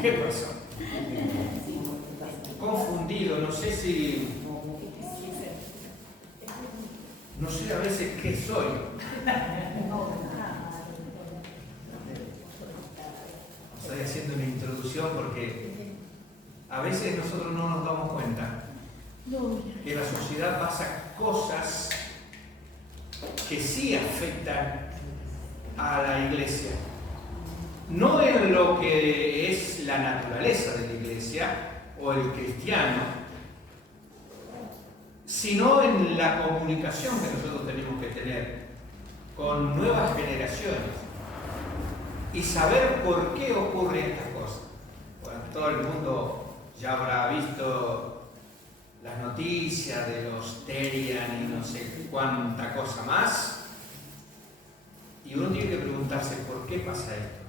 ¿Qué pasó? Confundido, no sé a veces qué soy. Estoy haciendo una introducción porque a veces nosotros no nos damos cuenta que en la sociedad pasan cosas que sí afectan a la iglesia. No en lo que es la naturaleza de la iglesia o el cristiano, sino en la comunicación que nosotros tenemos que tener con nuevas generaciones y saber por qué ocurren estas cosas. Bueno, todo el mundo ya habrá visto las noticias de los Terian y no sé cuánta cosa más, y uno tiene que preguntarse por qué pasa esto.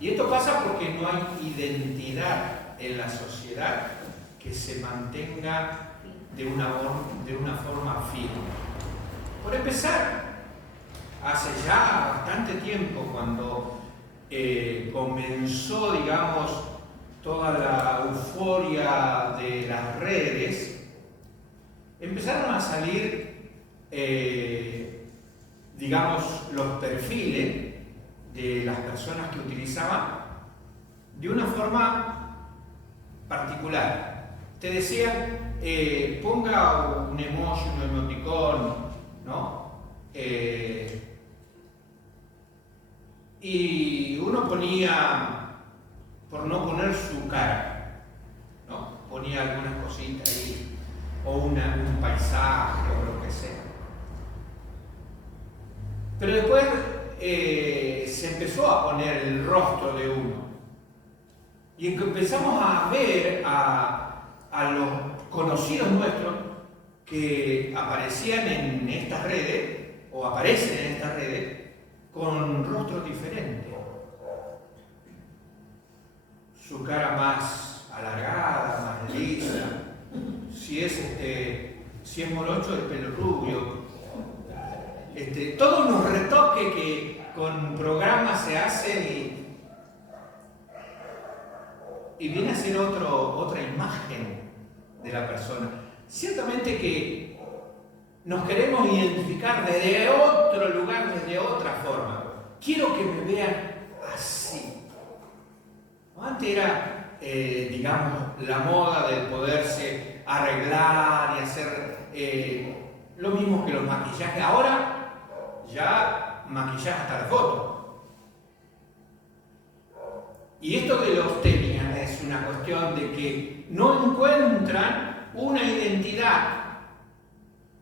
Y esto pasa porque no hay identidad en la sociedad que se mantenga de una forma firme. Por empezar, hace ya bastante tiempo, cuando comenzó, digamos, toda la euforia de las redes, empezaron a salir, digamos, los perfiles de las personas que utilizaban de una forma particular. Te decían, ponga un emoji, un emoticón, ¿no? Y uno ponía, por no poner su cara, ¿no? Ponía algunas cositas ahí, o un paisaje, o lo que sea. Pero después se empezó a poner el rostro de uno. Y empezamos a ver a los conocidos nuestros que aparecían en estas redes, o aparecen en estas redes, con rostros diferentes. Su cara más alargada, más lisa. Si es morocho, el pelo rubio. Todos unos retoques que con programas se hacen y viene a ser otra imagen de la persona. Ciertamente que nos queremos identificar desde otro lugar, desde otra forma. Quiero que me vean así. Antes era, digamos, la moda del poderse arreglar y hacer lo mismo que los maquillajes. Ahora ya maquillaje hasta la foto. Y esto de los Terian es una cuestión de que no encuentran una identidad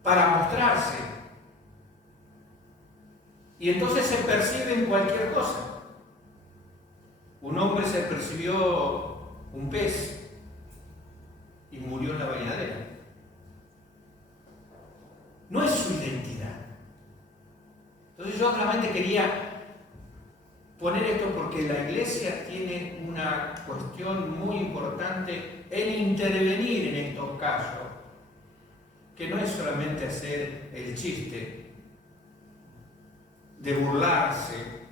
para mostrarse. Y entonces se perciben cualquier cosa. Un hombre se percibió un pez y murió en la bañadera. No es su identidad. Entonces yo realmente quería poner esto porque la iglesia tiene una cuestión muy importante en intervenir en estos casos, que no es solamente hacer el chiste, de burlarse,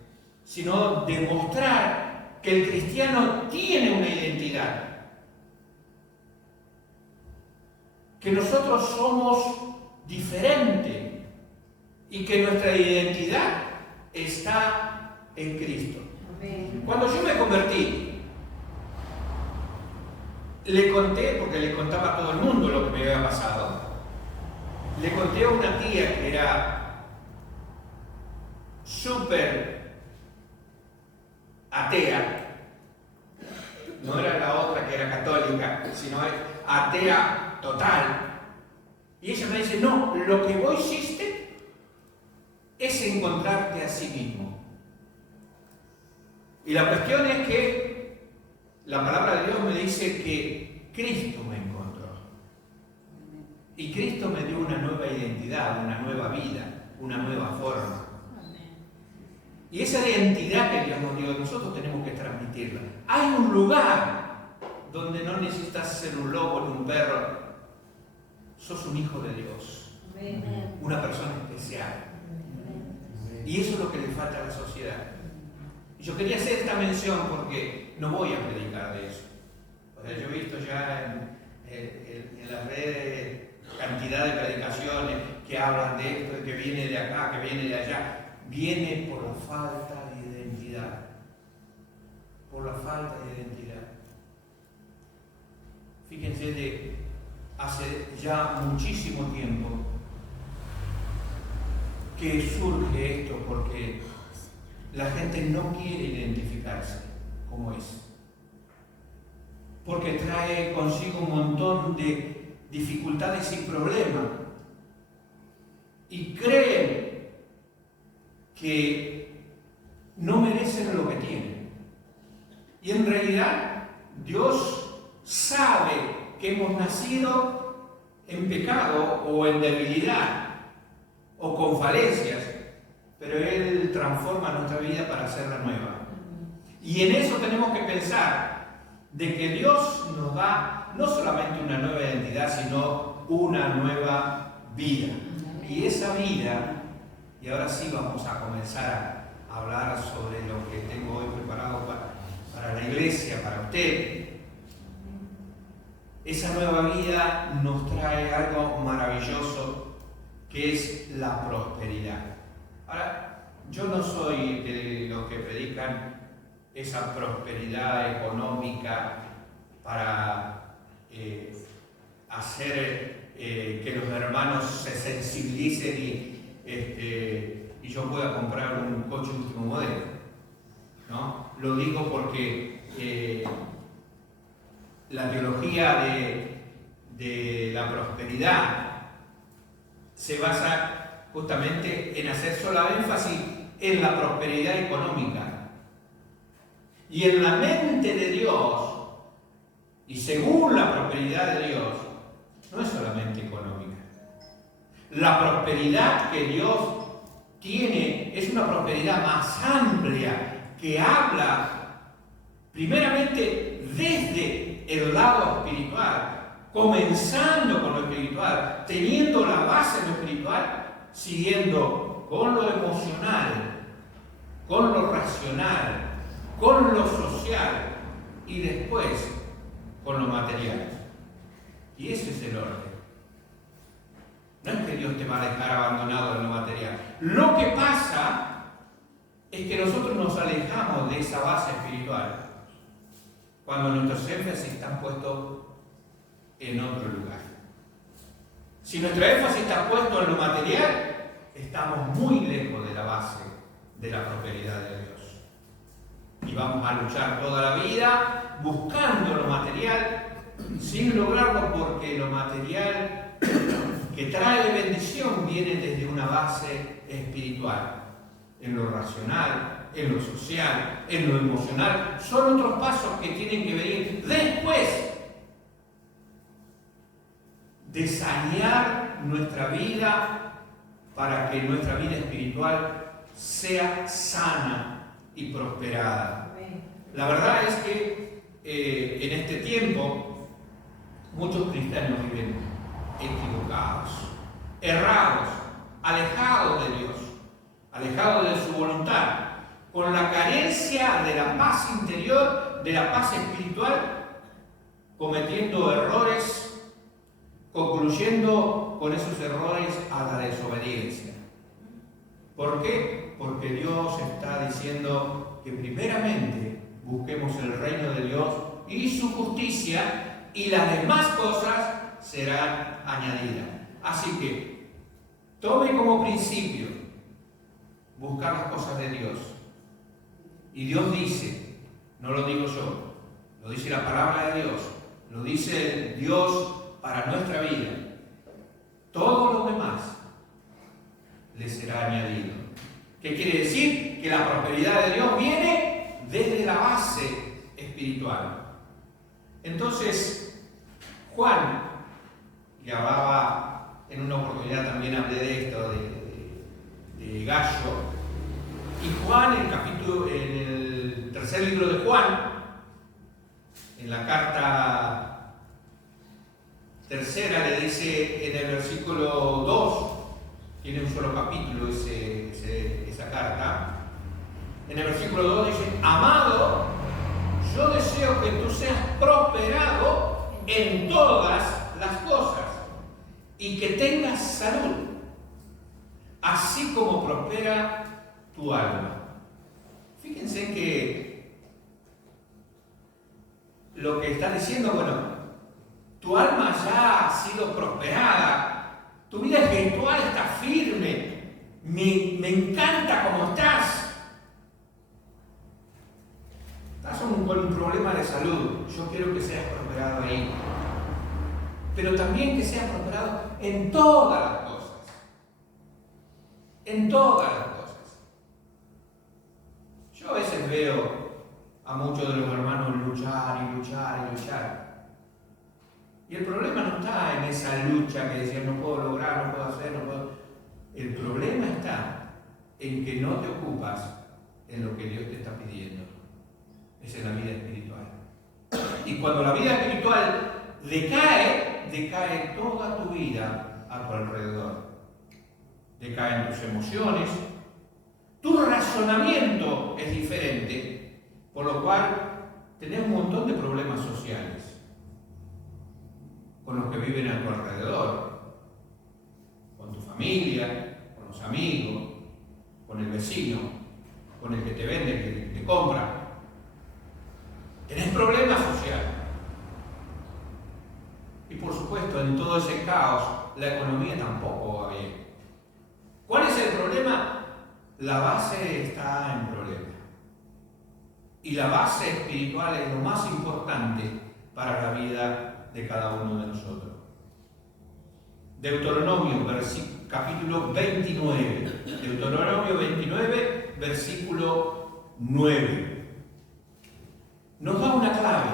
sino demostrar que el cristiano tiene una identidad, que nosotros somos diferentes y que nuestra identidad está en Cristo. Amén. Cuando yo me convertí, le conté, porque le contaba a todo el mundo lo que me había pasado, le conté a una tía que era súper atea, no era la otra que era católica, sino atea total, y ella me dice, no, lo que vos hiciste es encontrarte a sí mismo. Y la cuestión es que la palabra de Dios me dice que Cristo me encontró. Y Cristo me dio una nueva identidad, una nueva vida, una nueva forma. Y esa identidad que Dios nos dio, nosotros tenemos que transmitirla. Hay un lugar donde no necesitas ser un lobo ni un perro. Sos un hijo de Dios. Una persona especial. Y eso es lo que le falta a la sociedad. Yo quería hacer esta mención porque no voy a predicar de eso. O sea, yo he visto ya en las redes cantidad de predicaciones que hablan de esto, que viene de acá, que viene de allá. Viene por la falta de identidad. Por la falta de identidad. Fíjense, de hace ya muchísimo tiempo que surge esto porque la gente no quiere identificarse como es. Porque trae consigo un montón de dificultades y problemas. Y creen que no merecen lo que tienen. Y en realidad Dios sabe que hemos nacido en pecado o en debilidad o con falencias, pero Él transforma nuestra vida para hacerla nueva. Y en eso tenemos que pensar de que Dios nos da no solamente una nueva identidad, sino una nueva vida. Y esa vida, y ahora sí vamos a comenzar a hablar sobre lo que tengo hoy preparado para la iglesia, para usted. Esa nueva vida nos trae algo maravilloso, que es la prosperidad. Ahora, yo no soy de los que predican esa prosperidad económica para hacer que los hermanos se sensibilicen y yo pueda comprar un coche último modelo, ¿no? Lo digo porque la teología de la prosperidad se basa justamente en hacer solo énfasis en la prosperidad económica. Y en la mente de Dios, y según la prosperidad de Dios, no es solamente económica. La prosperidad que Dios tiene es una prosperidad más amplia, que habla primeramente desde el lado espiritual, comenzando con lo espiritual, teniendo la base de lo espiritual, siguiendo con lo emocional, con lo racional, con lo social y después con lo material. Y ese es el orden. No es que Dios te va a dejar abandonado en lo material. Lo que pasa es que nosotros nos alejamos de esa base espiritual cuando nuestros énfasis están puestos en otro lugar. Si nuestro énfasis está puesto en lo material, estamos muy lejos de la base de la prosperidad de Dios. Y vamos a luchar toda la vida buscando lo material sin lograrlo, porque lo material que trae bendición viene desde una base espiritual, en lo racional, en lo social, en lo emocional. Son otros pasos que tienen que venir después de sanear nuestra vida para que nuestra vida espiritual sea sana y prosperada. La verdad es que en este tiempo muchos cristianos viven equivocados, errados, alejados de Dios, alejados de su voluntad, con la carencia de la paz interior, de la paz espiritual, cometiendo errores, concluyendo con esos errores a la desobediencia. ¿Por qué? Porque Dios está diciendo que primeramente busquemos el reino de Dios y su justicia, y las demás cosas serán añadidas. Así que tome como principio buscar las cosas de Dios. Y Dios dice, no lo digo yo, lo dice la palabra de Dios, lo dice Dios para nuestra vida. Todo lo demás le será añadido. ¿Qué quiere decir? Que la prosperidad de Dios viene desde la base espiritual. Entonces, Juan, que hablaba en una oportunidad, también hablé de esto, de Gallo, y Juan, en el tercer libro de Juan, en la carta tercera, le dice en el versículo 2, tiene un solo capítulo esa carta, En el versículo 2 dice, amado, yo deseo que tú seas prosperado en todas las cosas y que tengas salud, así como prospera tu alma. Fíjense que lo que está diciendo, bueno, tu alma ya ha sido prosperada, tu vida espiritual está firme, me encanta cómo estás. Estás con un problema de salud, yo quiero que seas prosperado ahí. Pero también que seas prosperado en todas las cosas. En todas las cosas. Yo a veces veo a muchos de los hermanos luchar y luchar y luchar. Y el problema no está en esa lucha que decían no puedo lograr, no puedo hacer, no puedo. El problema está en que no te ocupas en lo que Dios te está pidiendo. Esa es la vida espiritual. Y cuando la vida espiritual decae toda tu vida a tu alrededor. Decaen tus emociones, tu razonamiento es diferente, por lo cual tenés un montón de problemas sociales con los que viven a tu alrededor, con tu familia, con los amigos, con el vecino, con el que te vende, el que te compra. Tenés problemas sociales. Y por supuesto, en todo ese caos, la economía tampoco va bien. ¿Cuál es el problema? La base está en problema. Y la base espiritual es lo más importante para la vida de cada uno de nosotros. Deuteronomio, capítulo 29. Deuteronomio 29, versículo 9. Nos da una clave.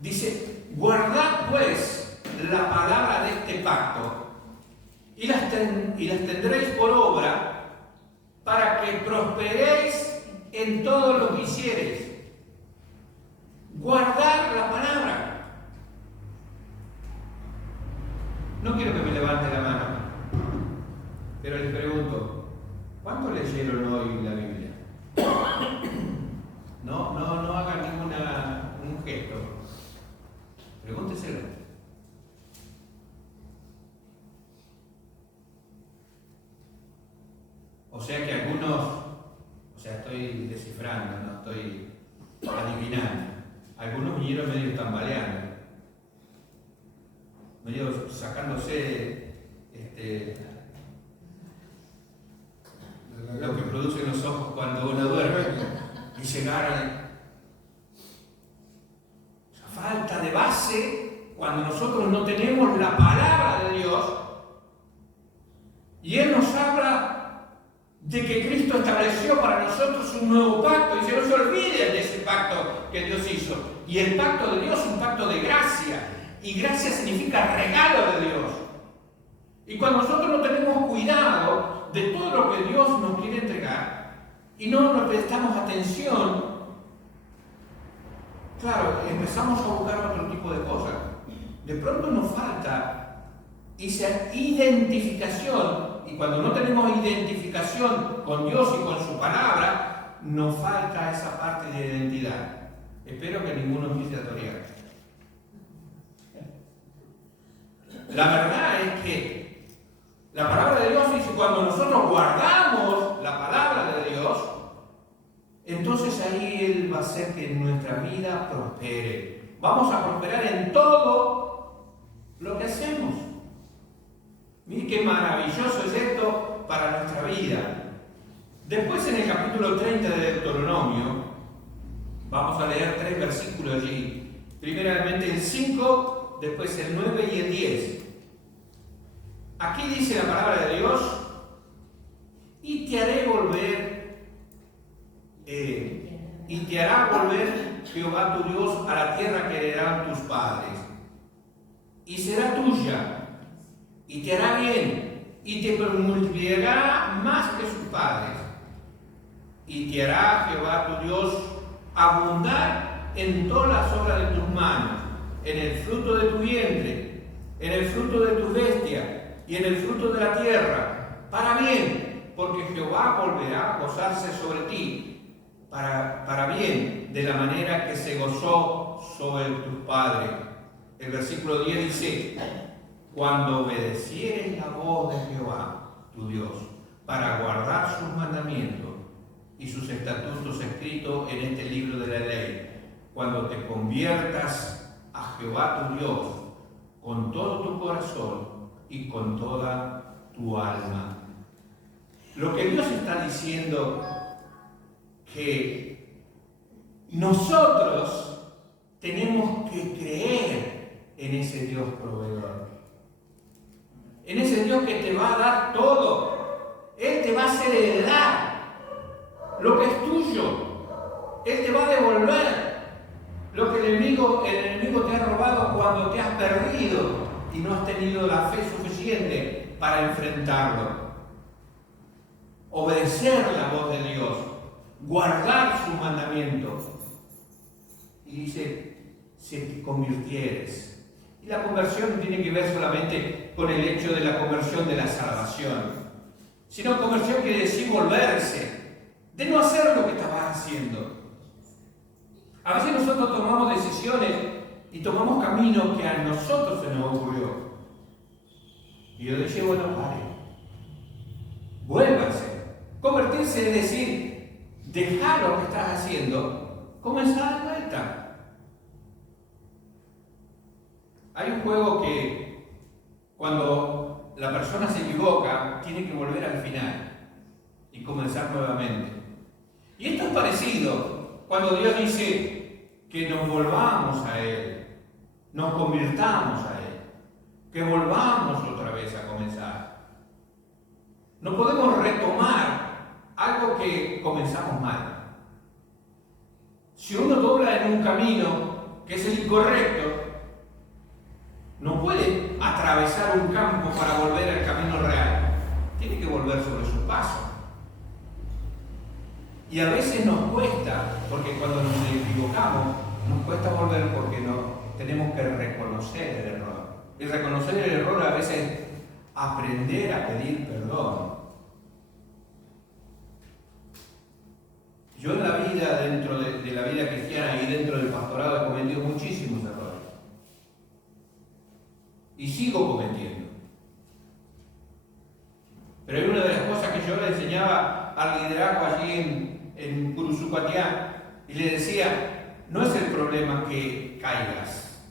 Dice, guardad pues la palabra de este pacto y las tendréis por obra para que prosperéis en todo lo que hiciereis. Guardar la palabra. No quiero que me levante la mano, pero les pregunto, ¿cuántos leyeron hoy la Biblia? No hagan un gesto. Pregúnteselo. O sea que algunos, estoy descifrando, no estoy adivinando. Algunos vinieron medio tambaleando, medio sacándose lo que producen los ojos cuando uno duerme y llegaron. Falta de base cuando nosotros no tenemos la palabra de Dios y Él nos habla de que Cristo estableció para nosotros un nuevo pacto y no se olviden de ese pacto que Dios hizo. Y el pacto de Dios es un pacto de gracia y gracia significa regalo de Dios. Y cuando nosotros no tenemos cuidado de todo lo que Dios nos quiere entregar y no nos prestamos atención, claro, empezamos a buscar otro tipo de cosas. De pronto nos falta esa identificación. Y cuando no tenemos identificación con Dios y con su palabra, nos falta esa parte de identidad. Espero que ninguno empiece a torear. La verdad es que la palabra de Dios dice, cuando nosotros guardamos la palabra de Dios, entonces ahí Él va a hacer que nuestra vida prospere. Vamos a prosperar en todo lo que hacemos. Miren qué maravilloso es esto para nuestra vida. Después en el capítulo 30 de Deuteronomio, vamos a leer 3 versículos allí. Primeramente el 5, después el 9 y el 10. Aquí dice la palabra de Dios, y te haré volver, y te hará volver Jehová tu Dios a la tierra que heredaron tus padres, y será tuya, y te hará bien, y te multiplicará más que sus padres, y te hará Jehová tu Dios abundar en todas las obras de tus manos, en el fruto de tu vientre, en el fruto de tus bestias, y en el fruto de la tierra, para bien, porque Jehová volverá a gozarse sobre ti para bien, de la manera que se gozó sobre tus padres. El versículo 10 dice: cuando obedecieres la voz de Jehová, tu Dios, para guardar sus mandamientos y sus estatutos escritos en este libro de la ley, cuando te conviertas a Jehová tu Dios con todo tu corazón y con toda tu alma. Lo que Dios está diciendo, que nosotros tenemos que creer en ese Dios proveedor, en ese Dios que te va a dar todo. Él te va a hacer heredar lo que es tuyo. Él te va a devolver lo que el enemigo te ha robado cuando te has perdido y no has tenido la fe suficiente para enfrentarlo. Obedecer la voz de Dios, guardar sus mandamientos. Y dice: si te convirtieres. Y la conversión no tiene que ver solamente con el hecho de la conversión de la salvación, sino conversión quiere decir volverse, de no hacer lo que estabas haciendo. A veces nosotros tomamos decisiones y tomamos caminos que a nosotros se nos ocurrió. Y yo dije: bueno, pare, vuélvase. Convertirse es decir, dejar lo que estás haciendo, comenzar de vuelta. Hay un juego que cuando la persona se equivoca, tiene que volver al final y comenzar nuevamente. Y esto es parecido cuando Dios dice que nos volvamos a Él, nos convirtamos a Él, que volvamos otra vez a comenzar. No podemos retomar algo que comenzamos mal. Si uno dobla en un camino que es el incorrecto, no puede atravesar un campo para volver al camino real. Tiene que volver sobre su paso. Y a veces nos cuesta, porque cuando nos equivocamos, nos cuesta volver porque tenemos que reconocer el error. Y reconocer el error a veces es aprender a pedir perdón. Yo en la vida, dentro de la vida cristiana y dentro del pastorado, he cometido muchísimos errores. Y sigo cometiendo. Pero hay una de las cosas que yo le enseñaba al liderazgo allí en Curuzucuatiá, y le decía: no es el problema que caigas,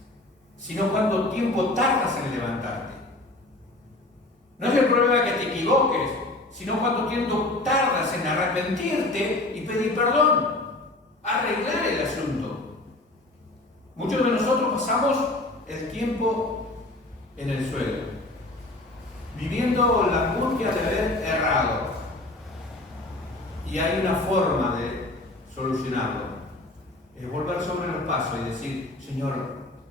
sino cuánto tiempo tardas en levantarte. No es el problema que te equivoques, sino cuánto tiempo tardas en arrepentirte y pedir perdón, arreglar el asunto. Muchos de nosotros pasamos el tiempo en el suelo, viviendo la angustia de haber errado. Y hay una forma de solucionarlo, es volver sobre los pasos y decir: Señor,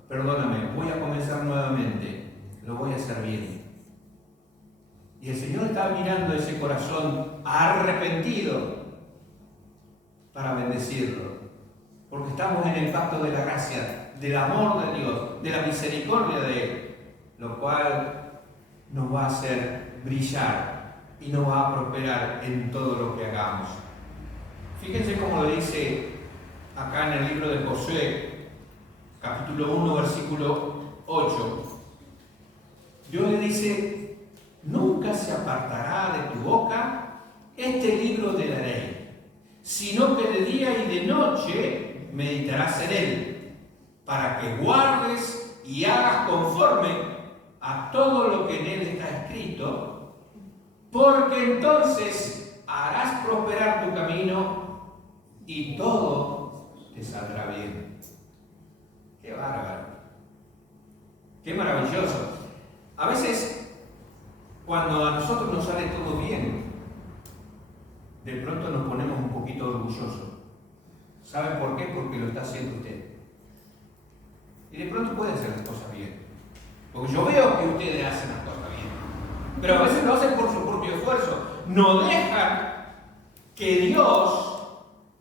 perdóname, voy a comenzar nuevamente, lo voy a hacer bien. Y el Señor está mirando ese corazón arrepentido para bendecirlo, porque estamos en el pacto de la gracia, del amor de Dios, de la misericordia de Él, lo cual nos va a hacer brillar y nos va a prosperar en todo lo que hagamos. Fíjense cómo lo dice acá en el libro de Josué, capítulo 1, versículo 8. Dios le dice: nunca se apartará de tu boca este libro de la ley, sino que de día y de noche meditarás en él, para que guardes y hagas conforme a todo lo que en él está escrito, porque entonces harás prosperar tu camino y todo te saldrá bien. ¡Qué bárbaro! ¡Qué maravilloso! A veces, cuando a nosotros nos sale todo bien, de pronto nos ponemos un poquito orgullosos. ¿Saben por qué? Porque lo está haciendo usted. Y de pronto pueden hacer las cosas bien. Porque yo veo que ustedes hacen las cosas bien. Pero a veces lo hacen por su propio esfuerzo. No dejan que Dios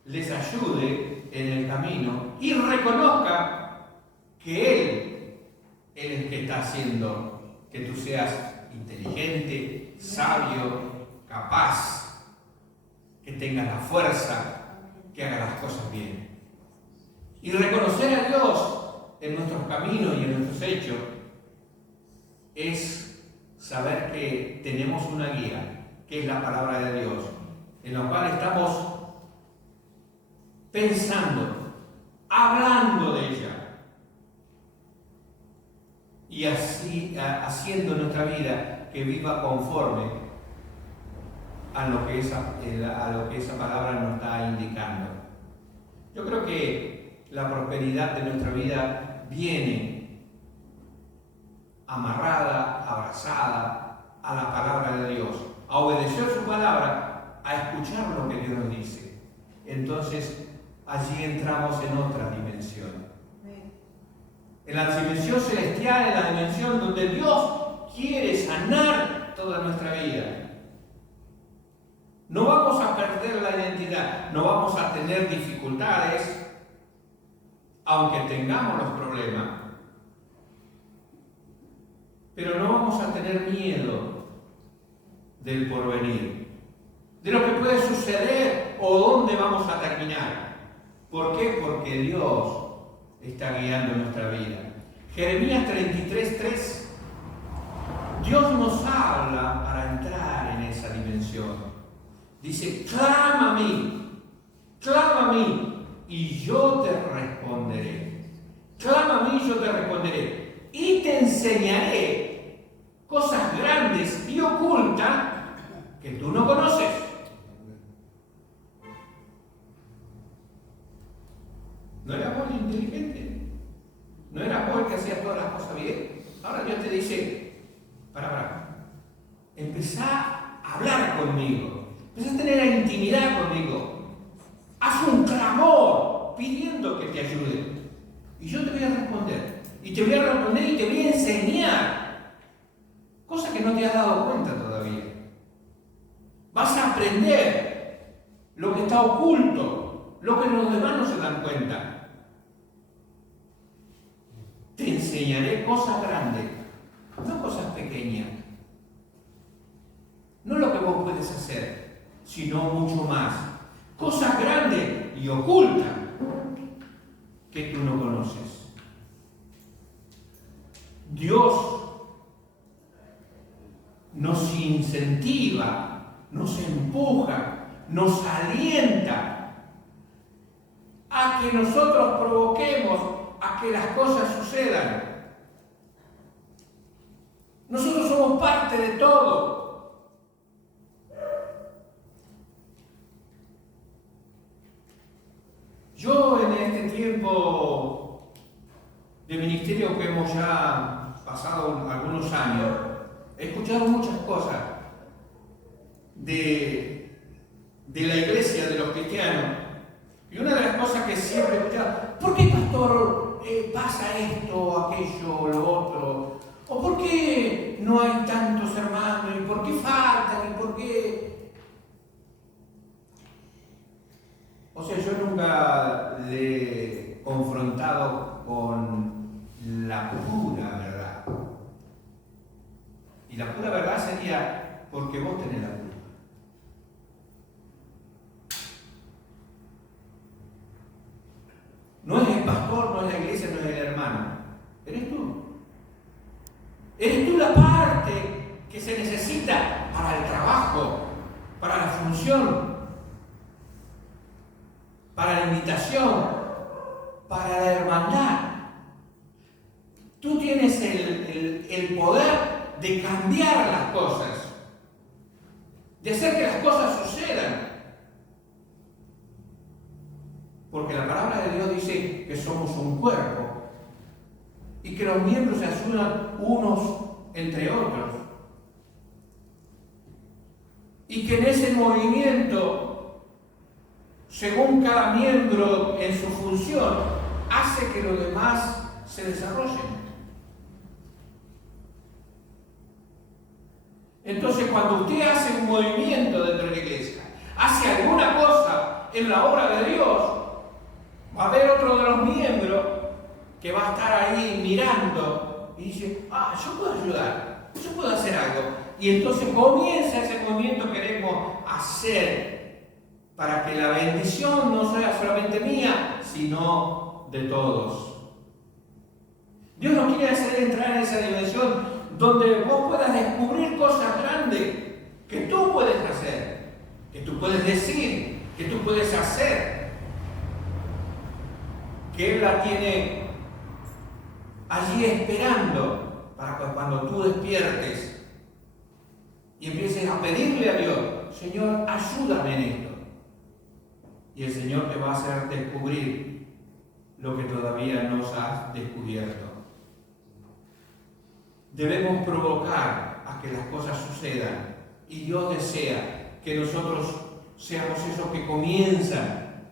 les ayude en el camino y reconozca que Él es el que está haciendo que tú seas inteligente, sabio, capaz que tenga la fuerza, que haga las cosas bien. Y reconocer a Dios en nuestros caminos y en nuestros hechos es saber que tenemos una guía, que es la palabra de Dios, en la cual estamos pensando, hablando de ella, y así haciendo nuestra vida que viva conforme a lo que esa palabra nos está indicando. Yo creo que la prosperidad de nuestra vida viene amarrada, abrazada a la palabra de Dios, a obedecer su palabra, a escuchar lo que Dios nos dice. Entonces, allí entramos en otra dimensión. En la dimensión celestial, en la dimensión donde Dios quiere sanar toda nuestra vida. No vamos a perder la identidad, no vamos a tener dificultades, aunque tengamos los problemas. Pero no vamos a tener miedo del porvenir, de lo que puede suceder o dónde vamos a terminar. ¿Por qué? Porque Dios está guiando nuestra vida. Jeremías 33:3. Dios nos habla para entrar en esa dimensión. Dice, clama a mí, y yo te responderé. Clama a mí, y yo te responderé. Y te enseñaré cosas grandes y ocultas que tú no conoces. ¿No era vos inteligente? ¿No era vos el que hacía todas las cosas bien? Ahora Dios te dice, empezá a hablar conmigo, empezá a tener la intimidad conmigo, haz un clamor pidiendo que te ayude. Y yo te voy a responder, y te voy a responder y te voy a enseñar cosas que no te has dado cuenta todavía. Vas a aprender lo que está oculto, lo que los demás no se dan cuenta. Te enseñaré cosas grandes, no cosas pequeñas. No lo que vos puedes hacer, sino mucho más. Cosas grandes y ocultas que tú no conoces. Dios nos incentiva, nos empuja, nos alienta a que nosotros provoquemos a que las cosas sucedan. Nosotros somos parte de todo. Yo en este tiempo de ministerio que hemos ya pasado algunos años, he escuchado muchas cosas de la iglesia, de los cristianos. Y una de las cosas que siempre he escuchado, ¿por qué, pastor, pasa esto, aquello, lo otro? ¿O por qué no hay tantos hermanos? ¿Y por qué faltan? ¿Y por qué? O sea, yo nunca le he confrontado con la pura verdad. Y la pura verdad sería porque vos tenés la culpa. No es el pastor, no es la iglesia, no es el hermano. Eres tú. Eres tú la parte que se necesita para el trabajo, para la función, para la invitación, para la hermandad. Tú tienes el poder de cambiar las cosas, de hacer que las cosas sucedan. Porque la palabra de Dios dice que somos un cuerpo y que los miembros se ayudan unos entre otros. Y que en ese movimiento, según cada miembro en su función, hace que los demás se desarrollen. Entonces, cuando usted hace un movimiento dentro de la iglesia, hace alguna cosa en la obra de Dios, va a haber otro de los miembros que va a estar ahí mirando y dice, yo puedo ayudar, yo puedo hacer algo. Y entonces comienza ese movimiento que queremos hacer para que la bendición no sea solamente mía, sino de todos. Dios nos quiere hacer entrar en esa dimensión donde vos puedas descubrir cosas grandes que tú puedes hacer, que tú puedes decir, que tú puedes hacer, que Él la tiene allí esperando para que cuando tú despiertes y empieces a pedirle a Dios, Señor, ayúdame en esto. Y el Señor te va a hacer descubrir lo que todavía no has descubierto. Debemos provocar a que las cosas sucedan y Dios desea que nosotros seamos esos que comienzan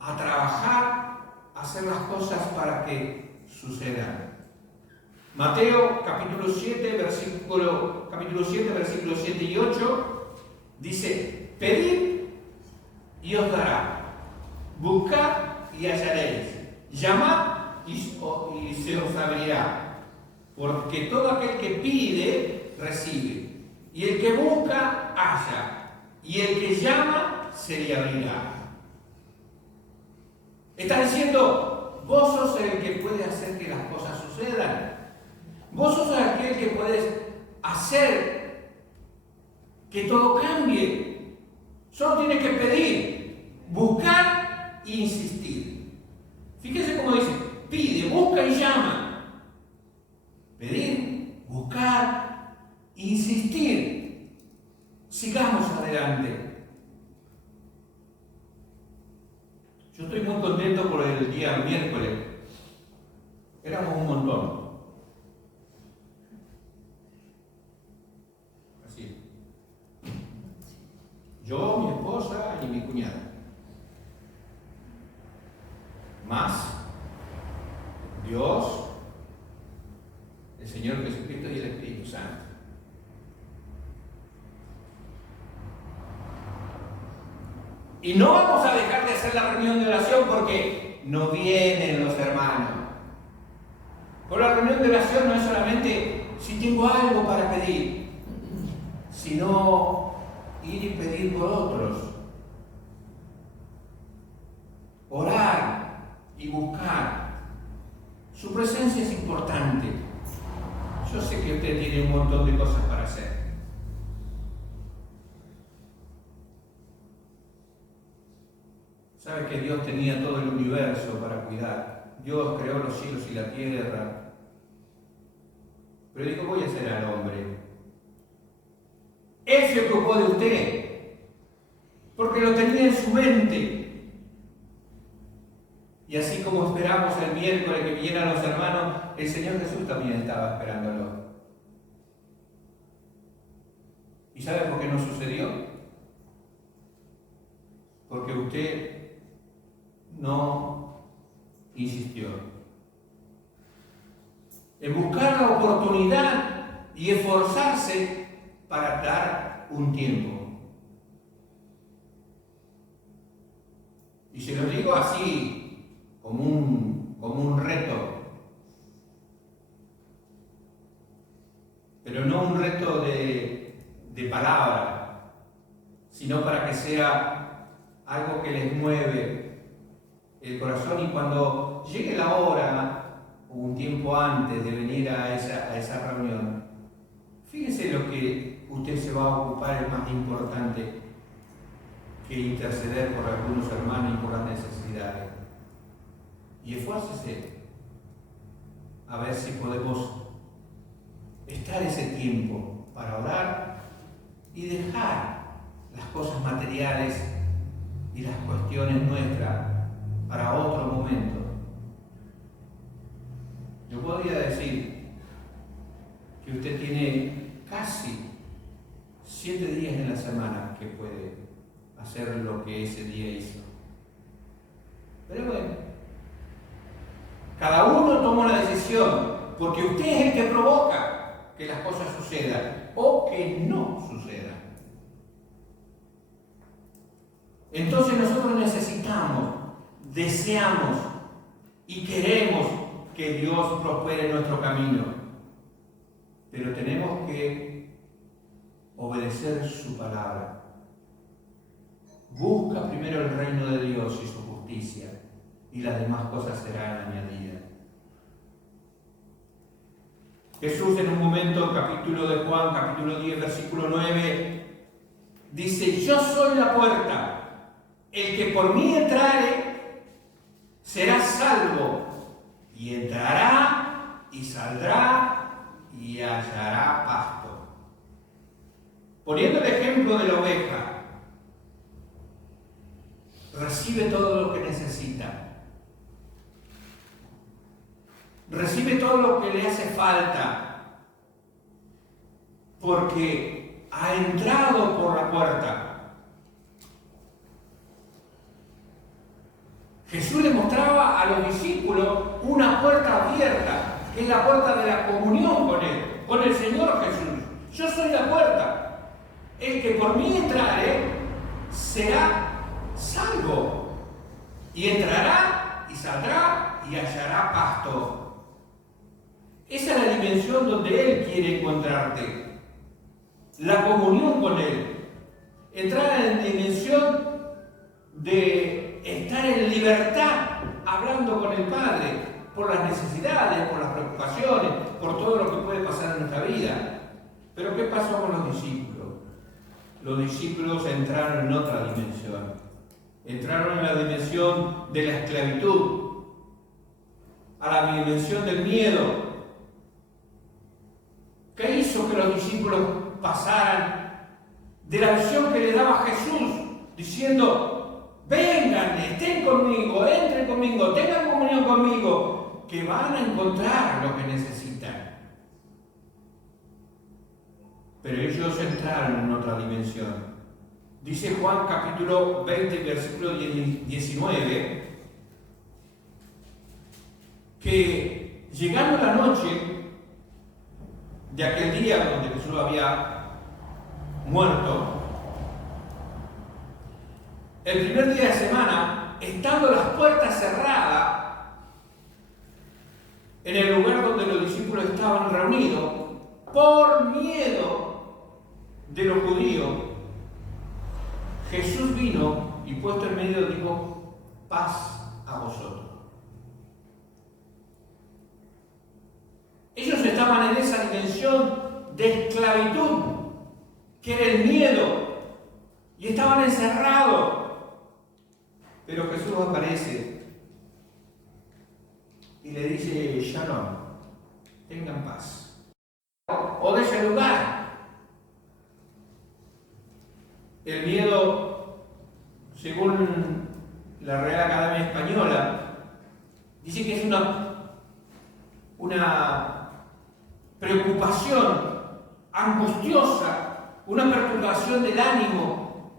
a trabajar, a hacer las cosas para que sucedan. Mateo capítulo 7, versículos 7 y 8 dice: pedid y os dará, buscad y hallaréis, llamad y se os abrirá. Porque todo aquel que pide, recibe. Y el que busca, halla. Y el que llama, se le abrirá. Está diciendo, vos sos el que puede hacer que las cosas sucedan. Vos sos aquel que puedes hacer que todo cambie. Solo tienes que pedir, buscar e insistir. Fíjese cómo dice, pide, busca y llama. Pedir, buscar, insistir. Sigamos adelante. Yo estoy muy contento por el día miércoles. Éramos un montón. Así. Yo, mi esposa y mi cuñada. Más Dios, el Señor Jesucristo y el Espíritu Santo. Y no vamos a dejar de hacer la reunión de oración porque no vienen los hermanos. Por la reunión de oración no es solamente si tengo algo para pedir, sino ir y pedir por otros. Orar y buscar. Su presencia es importante. Yo sé que usted tiene un montón de cosas para hacer. Sabe que Dios tenía todo el universo para cuidar. Dios creó los cielos y la tierra. Pero dijo, voy a hacer al hombre. Él se ocupó de usted, porque lo tenía en su mente. Y así como esperamos el miércoles que vinieran los hermanos, el Señor Jesús también estaba esperándolo. ¿Y sabe por qué no sucedió? Porque usted no insistió en buscar la oportunidad y esforzarse para dar un tiempo. Y se lo digo así, como un reto, pero no un reto de palabra, sino para que sea algo que les mueve el corazón, y cuando llegue la hora o un tiempo antes de venir a esa reunión, fíjese lo que usted se va a ocupar, es más importante que interceder por algunos hermanos y por las necesidades. Y esfuércese a ver si podemos estar ese tiempo para orar y dejar las cosas materiales y las cuestiones nuestras para otro momento. Yo podría decir que usted tiene casi 7 días en la semana que puede hacer lo que ese día hizo. Pero bueno, cada uno toma una decisión, porque usted es el que provoca que las cosas sucedan o que no sucedan. Entonces nosotros necesitamos, deseamos y queremos que Dios prospere nuestro camino, pero tenemos que obedecer su palabra, Busca primero el reino de Dios y su justicia, y las demás cosas serán añadidas. Jesús en un momento, capítulo de Juan, capítulo 10, versículo 9, dice: yo soy la puerta, el que por mí entrare será salvo, y entrará y saldrá y hallará pasto. Poniendo el ejemplo de la oveja, recibe todo lo que necesita. Recibe todo lo que le hace falta, porque ha entrado por la puerta. Jesús le mostraba a los discípulos una puerta abierta, que es la puerta de la comunión con Él, con el Señor Jesús. Yo soy la puerta. El que por mí entrare será salvo, y entrará y saldrá y hallará pasto. Esa es la dimensión donde Él quiere encontrarte. La comunión con Él. Entrar en la dimensión de estar en libertad, hablando con el Padre, por las necesidades, por las preocupaciones, por todo lo que puede pasar en nuestra vida. Pero ¿qué pasó con los discípulos? Los discípulos entraron en otra dimensión. Entraron en la dimensión de la esclavitud, a la dimensión del miedo. ¿Qué hizo que los discípulos pasaran de la visión que les daba Jesús, diciendo: vengan, estén conmigo, entren conmigo, tengan comunión conmigo, que van a encontrar lo que necesitan? Pero ellos entraron en otra dimensión. Dice Juan capítulo 20, versículo 19, que llegando la noche de aquel día donde Jesús había muerto, el primer día de semana, estando las puertas cerradas, en el lugar donde los discípulos estaban reunidos, por miedo de los judíos, Jesús vino y puesto en medio dijo: paz a vosotros. Ellos estaban en esa dimensión de esclavitud, que era el miedo, y estaban encerrados. Pero Jesús aparece y le dice: Shalom, tengan paz. O de ese lugar. El miedo, según la Real Academia Española, dice que es una preocupación angustiosa, una perturbación del ánimo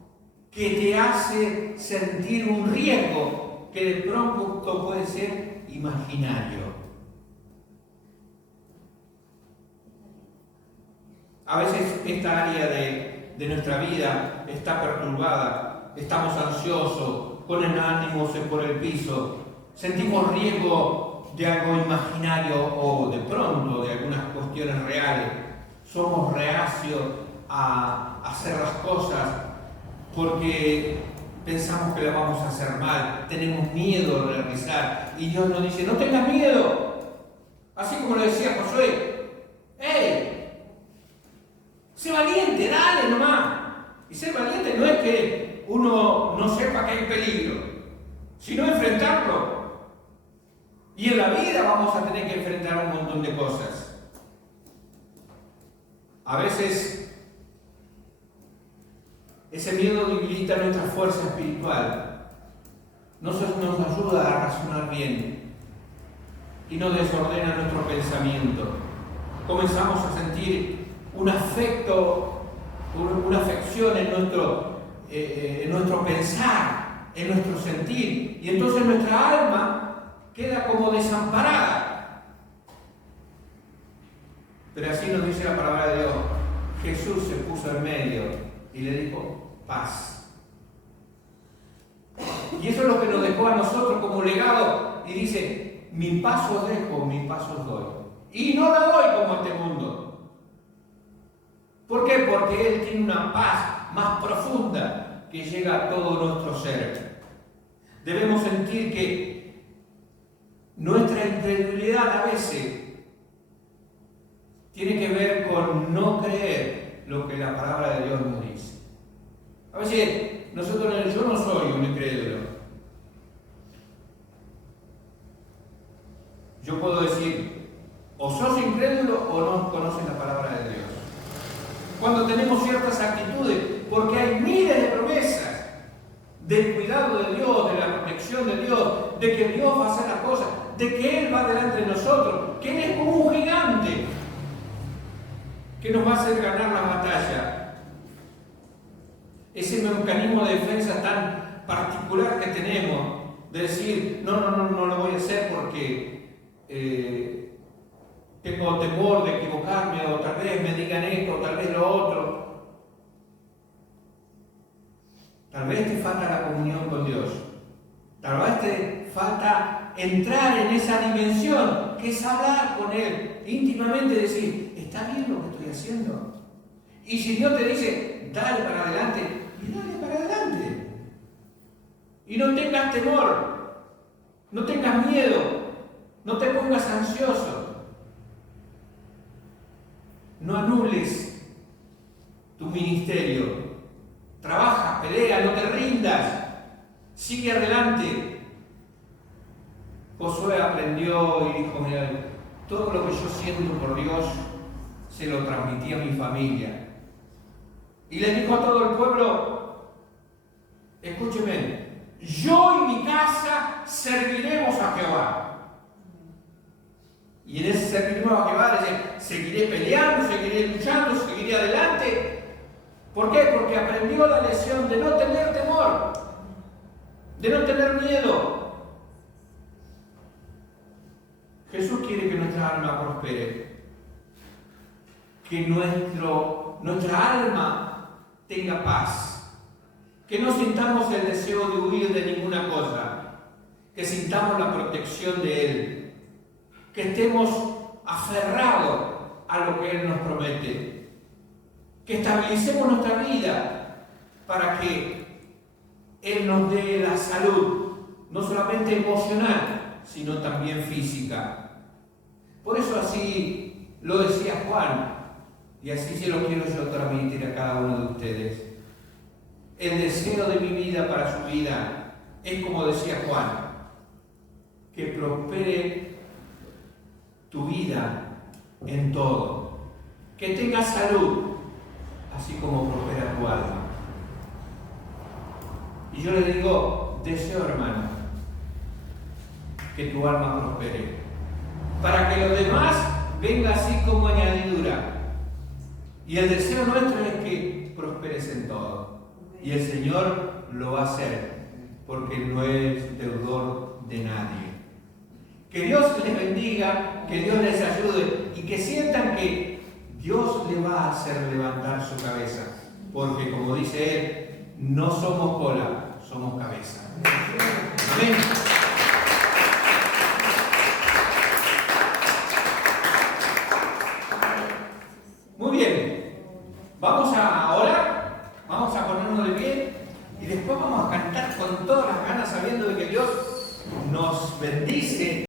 que te hace sentir un riesgo que de pronto puede ser imaginario. A veces esta área de nuestra vida está perturbada, estamos ansiosos, con el ánimo por el piso, sentimos riesgo de algo imaginario o de pronto de algunas cuestiones reales. Somos reacios a hacer las cosas porque pensamos que las vamos a hacer mal, tenemos miedo de realizar, y Dios nos dice: no tengas miedo, así como lo decía Josué: ¡hey! Sé valiente, dale nomás. Y ser valiente no es que uno no sepa que hay peligro, sino enfrentarlo. Y en la vida vamos a tener que enfrentar un montón de cosas. A veces ese miedo debilita nuestra fuerza espiritual, no nos ayuda a razonar bien y nos desordena nuestro pensamiento. Comenzamos a sentir un afecto, una afección en nuestro pensar, en nuestro sentir, y entonces nuestra alma queda como desamparada. Pero así nos dice la palabra de Dios: Jesús se puso en medio y le dijo: paz. Y eso es lo que nos dejó a nosotros como legado, y dice: mi paz os dejo, mi paz os doy. Y no la doy como este mundo. ¿Por qué? Porque Él tiene una paz más profunda, que llega a todo nuestro ser. Debemos sentir que nuestra incredulidad a veces tiene que ver con no creer lo que la palabra de Dios nos dice. A veces yo no soy un incrédulo. Yo puedo decir, o sos incrédulo o no conoces la palabra de Dios. Cuando tenemos ciertas actitudes, porque hay miles de promesas del cuidado de Dios, de la protección de Dios, de que Dios va a hacer las cosas, de que Él va delante de nosotros, que Él es como un gigante que nos va a hacer ganar la batalla. Ese mecanismo de defensa tan particular que tenemos, de decir, no lo voy a hacer porque tengo temor de equivocarme, o tal vez me digan esto, o tal vez lo otro. Tal vez te falta la comunión con Dios. Tal vez te falta entrar en esa dimensión, que es hablar con Él íntimamente, decir, ¿está bien lo que estoy haciendo? Y si Dios te dice, dale para adelante, y dale para adelante. Y no tengas temor, no tengas miedo, no te pongas ansioso. No anules tu ministerio. Trabaja, pelea, no te rindas. Sigue adelante. Josué aprendió y dijo, mira, todo lo que yo siento por Dios se lo transmití a mi familia. Y le dijo a todo el pueblo, escúcheme, yo y mi casa serviremos a Jehová. Y en ese serviremos a Jehová, seguiré peleando, seguiré luchando, seguiré adelante. ¿Por qué? Porque aprendió la lección de no tener temor, de no tener miedo. Jesús quiere que nuestra alma prospere, que nuestra alma tenga paz, que no sintamos el deseo de huir de ninguna cosa, que sintamos la protección de Él, que estemos aferrados a lo que Él nos promete, que estabilicemos nuestra vida para que Él nos dé la salud, no solamente emocional, sino también física. Por eso así lo decía Juan, y así se lo quiero yo transmitir a cada uno de ustedes. El deseo de mi vida para su vida es, como decía Juan, que prospere tu vida en todo, que tengas salud, así como prospera tu alma. Y yo le digo, deseo, hermano, que tu alma prospere, para que lo demás venga así como añadidura. Y el deseo nuestro es que prosperes en todo. Y el Señor lo va a hacer, porque no es deudor de nadie. Que Dios les bendiga, que Dios les ayude y que sientan que Dios le va a hacer levantar su cabeza. Porque, como dice Él, no somos cola, somos cabeza. Amén. Muy bien. Vamos a orar, vamos a ponernos de pie y después vamos a cantar con todas las ganas, sabiendo de que Dios nos bendice.